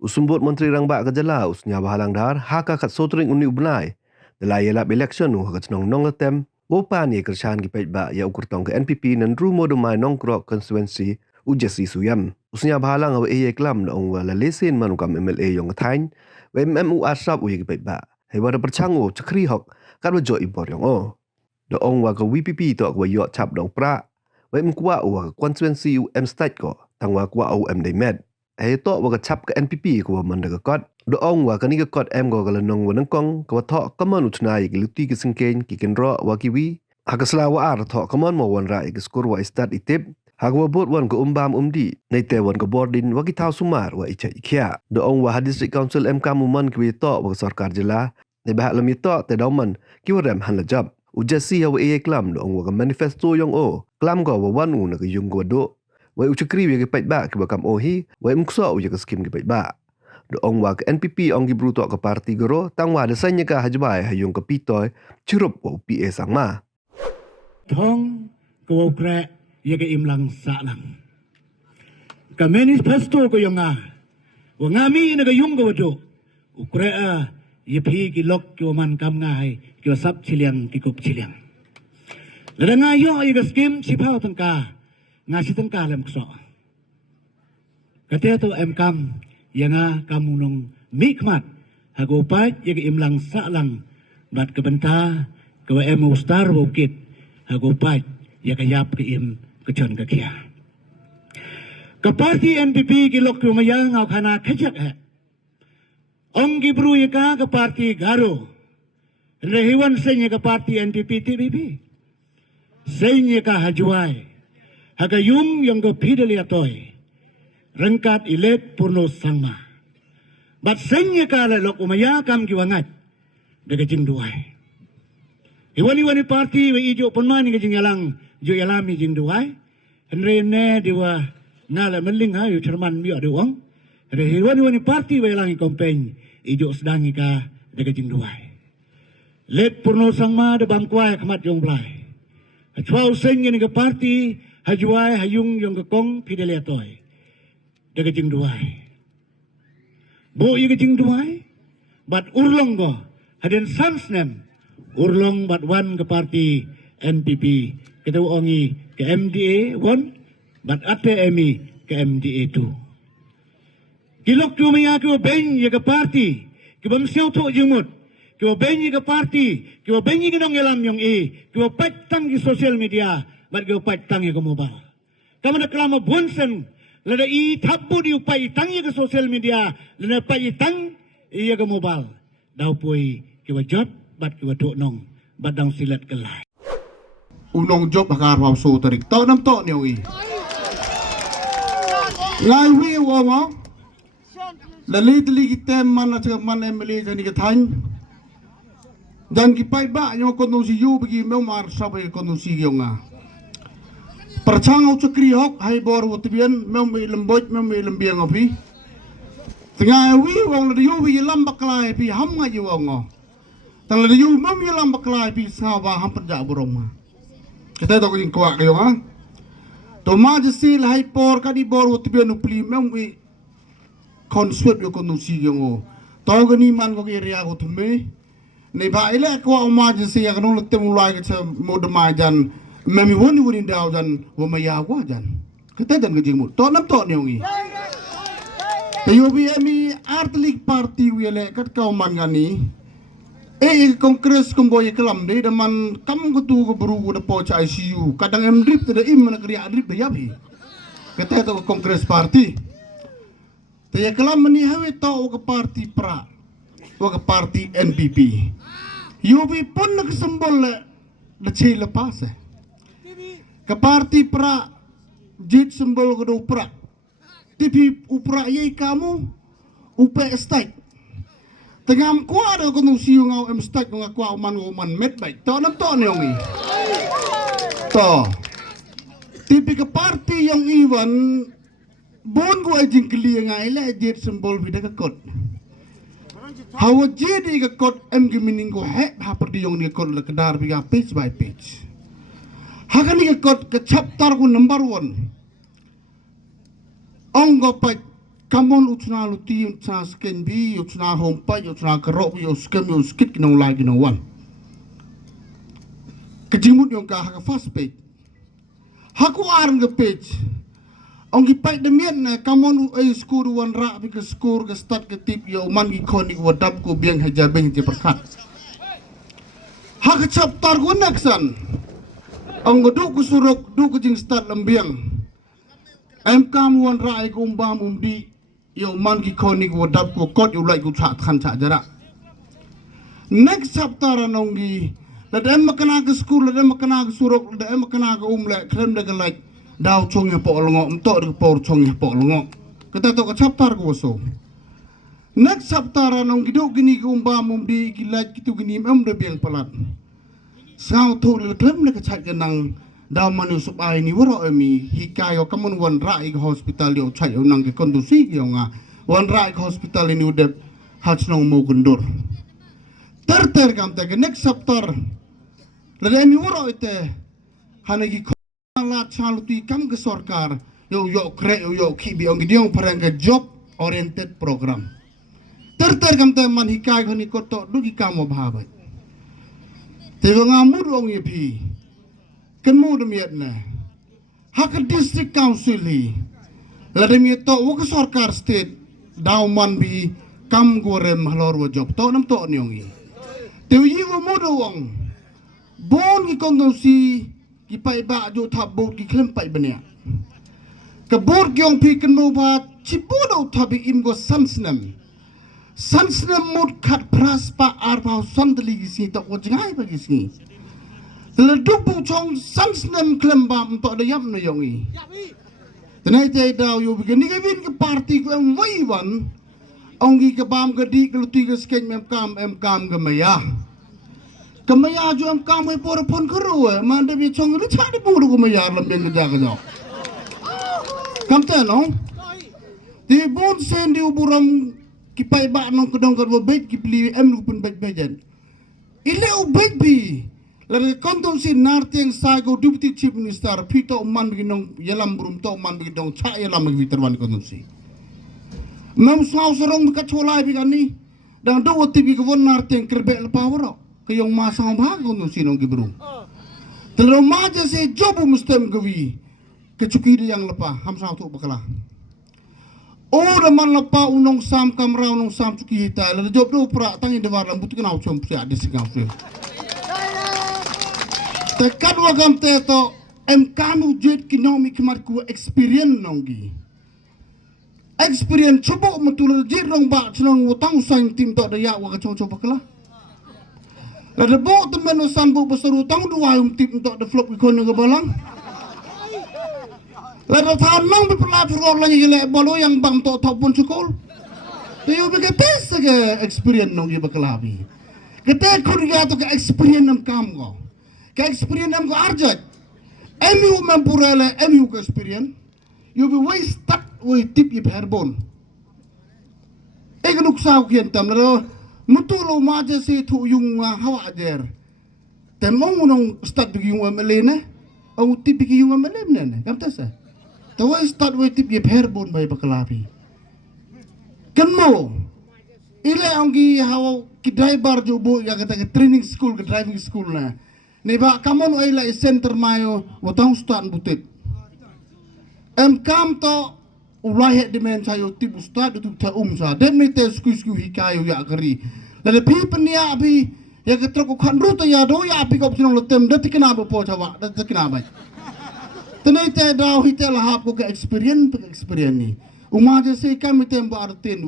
Usumbut Menteri Rangba Kajala usnya bahalang dar haka kat sotring uni ubnai. Delai yelap election haka cenong nong letem. Wopan ye kersahan gipait ba ya ukur tong ke NPP nan rumo domai nong krok konstituensi ujasi Suiam. Usnya bahalang awa ye klam na ong wala lesin manukam MLA yong kethain. Wa MMU asap uye gipait ba. Hai wada percangu cekri hok kat wajo ibor yong o. Da ong wa ke WPP to wa yok cap dong pra. Wa mkwa wa konstituensi UM state ko tangwa kwa UM dai med. Hai to wa cap ke NPP ko man da kot do ong wa kani ke kot em go kala nong wanang kong ko tho kaman utnai ki luti ki singken ki kenro wa ki wi hakasla wa ar tho kaman mo wan ra ki skor wa start itip hagwa bot wan ko umbam umdi nei te wan ko bordin wa ki thau sumar wa icha ikhya do ong wa district council em kam man ki to wa sarkar jela nei ba lam to te dauman ki wa ram han la job ujasi wa e klam do ong wa manifesto yong o klam go wa wan u na ki yung go do wa uchakri wi ki pait ba ki ba kam o hi wa imkso u ya ki skim ki pait ba do ong wa ke NPP ong gibru to ke Party Garo tangwa de seiñ ka Jowai hayung ke pitoy cirup wa PA sang ma thong ko kre ye ke imlang sa lang ka manifesto ko yung nga wa ngami na yung go do ukre a ye phi ki lok ki man kam nga hai ki sap chiliang ki kup chiliang la nga yo ye ke skim si phao tang ka nga si tang ka lam kso ka te to em kam yang kamunong mikmat hagopat yang imlang salang bat kebenta ke emu star bukit hagopat yang kayap ke im kecon ke kia ke parti NPP kilok lumayang au kana kejak ong gibru yaka ke parti Garo rehiwan seiñ ke parti NPP TPP seiñ ka Jowai hagayum yang ke pideliatoy rengkat ilet purno sangma. Bat seiñ ka lok umaya kam kiwangat daga jing duai. Iwani parti wa ijo ponman nga jing yalang jo yalami jing duai. Henre ne diwa ngala meling ha yu cerman mi ade wong. Re iwani parti wa yalang campaign ijo sedang ka daga jing duai. Let purno sangma de bangkwai khamat jong blai. Chwau seiñ ni ka parti hajuai hayung yong ka kong pideliatoy. Daga jing duai. Bo ye jing duai. Bat urlong go. Haden sans nem. Urlong bat wan ke parti NPP. Kita ongi ke MDA 1. Bat ate emi ke MDA 2. Kilok tu maya ke beng ye ke parti. Ke bamsiaw to jingmut. Ke beng ye ke parti. Ke beng ye ke dong yelam yong e. Ke pat tang di social media. Bat ke pat tang ye ke mobile. Kamu nak kelama bonsen. Lada i tabu di upai tang ye ke social media, lada pai tang ye ke mobile. Dau pui ke job bat ke tok nong bat dang silat ke lai. Unong job bakar wau so tarik. Tau nam tok ni oi. Lai wi wo mo. Lali tli kita man man MLA jani ke thain. Dan ki pai ba yo konung si yu bagi meu mar sabai konung si yonga. Percang au cekri hok hai bor wutibian mem lemboj mem lembiang opi tengah wi wong le yu wi lam baklai pi ham nga yu wong tang le yu mem yu lam baklai pi sawa ham pedja borong kita to kin kuak yo ha to ma jesi hai por ka di bor wutibian upli mem wi konsut yo konusi yo to gani man ko area ko thume nei ba ile ko ma jesi ya kanu letem ulai ke modma jan mami woni daw jan wo maya wa jan kete dan gejing mu to nam to ni ngi tayo bi ami artlik party wele kat kau man gani kongres komboy kelam de man kam gutu go buru go po cha ICU kadang em drip de im na kriya drip de yabi kete to kongres party tayo kelam ni hawe to go party pra go party NPP yubi pun nak sembol le che lepas ke parti pra jit sembol ke upra tipi upra ye kamu upe state tengam kwa ada ko siu ngau em state ngau kwa man met baik to nam to ni ongi to tipi ke parti yang iwan bon go ajing kli ngai le jit sembol bida ke kot hawa jadi ke kot em gimining go he ha perdi yang ni kot le kedar biga page by page hakan ni kot ke chapter ko number 1 ong go pa Kamon utna luti utna skin bi utna hompa utna kerok yo skem yo skit kinong lagi no wan. Kejimut yung ka fast page. Haku arang ke page. Ang gipai demian na kamon ay skur wan ra bi ke skur ke start ke tip yo man gi kon ik wadap ko biang hajar beng ti perkat. Hak chapter ko naksan. Ang du ko surok du ko jing start lambiang. Em kam wan ra ay ko umbam umdi yo man gi kon ik wadap ko kot yo lai ko cha khan cha jara. Next chapter anong gi ladem makana ke skur ladem makana ke surok ladem makana ke umle krem de like daw chong ya po longo mto de por chong ya po longo kata to ka chapter ko so next chapter anong gido gini ko umba mum di gilat kitu gini de biang palat sao to le klem le ka chat ganang daw manu sup ai ni woro mi hikayo kamun wan rai hospital yo chat yo nang ke kondusi yo nga wan rai hospital ni udep hachnong mo gundur ter kam te next chapter le mi woro ite hanagi lat saluti kam ke sorkar yo kre yo kibi ong gidiong parang ke job oriented program ter kam te man hikai khani koto dugi kam bhabai te ngamur ong yepi kan mo demiat na hak district council hi la demi to wo ke sorkar state daw man bi kam gorem halor wo job to nam to nyong yi te yi wo mo do wong bon ki kondosi ki pai ba jo thap bot ki klem pai bania ka bot gyong pi kan mo ba chibudo thabi im go sansnem mot khat pras pa ar ba sandli gi si to jingai ba gi si le dubu chong sansnem klem ba to da yam no yongi tenai te daw yo bi ni ga win ka party ko em wai wan ongi ka bam ga di ka luti ga sken mem kam ga maya Kamaya jo am kam por pon kru man de bi chong ru cha de bu ru maya lam ben ga ga kam te no ti bon sen di uburam ki pai ba no kedong ka bet ki pli em lu pun bet bejen ile u bet bi la kontom si narteng sa go deputy chief minister pito man bi nong yelam burum to man bi dong cha yelam bi terwan kontom si mem saw sorong ka cholai bi kan ni dang do ti bi ko narteng kerbe la pawro kayong masang bago nung sinong gibro. Telo maja se jobu mustem gawi kecukiri yang lepa hamsa tu bakala. Oh man lepa unong sam kamra unong sam cuki hita la job do pra tangi de war lambut kenau chom sia de singau se. Te kadwa gam te to em kamu jet kinomi kemar ku experience nonggi. Experience coba metul jet rong ba chnong utang sang tim to de ya wa ka chong bakala. Ada bot temen sambu beseru tang dua tip untuk the flop ikon ke balang. Ada tanang berpelat rol lagi gele bolo yang bang to top pun sekolah. Tiyo bege tes ke experience nong iba kelabi. Kita kuliah tu ke experience nam kam ko. Ke experience nam ko arjat. Emu mempurele emu ke experience. You be way stuck with tip ip herbon. Egenuk sao kian tam lado. Mutulo maja si tu yung hawa ajer. Temong unong start bigi yung amalena. Ang tip bigi yung amalena na. Kamta sa? Tawa start with tip yip herbon bay bakalapi. Kan mo. Ile ang gi hawa ki driver jo bo ya kata ke training school ke driving school na. Neba kamon ay la center mayo watang start butit. Kam to ulai di men sayo tip ustad itu ta sa den me te sku hikayo ya kari la de pipen ya bi ya ketrok ko kan ruta ya do ya pi ko sinong letem de tikna bo po chawa de tikna ba tenai te daw hitel hap ko ke experience ni uma je se kam tem ba arten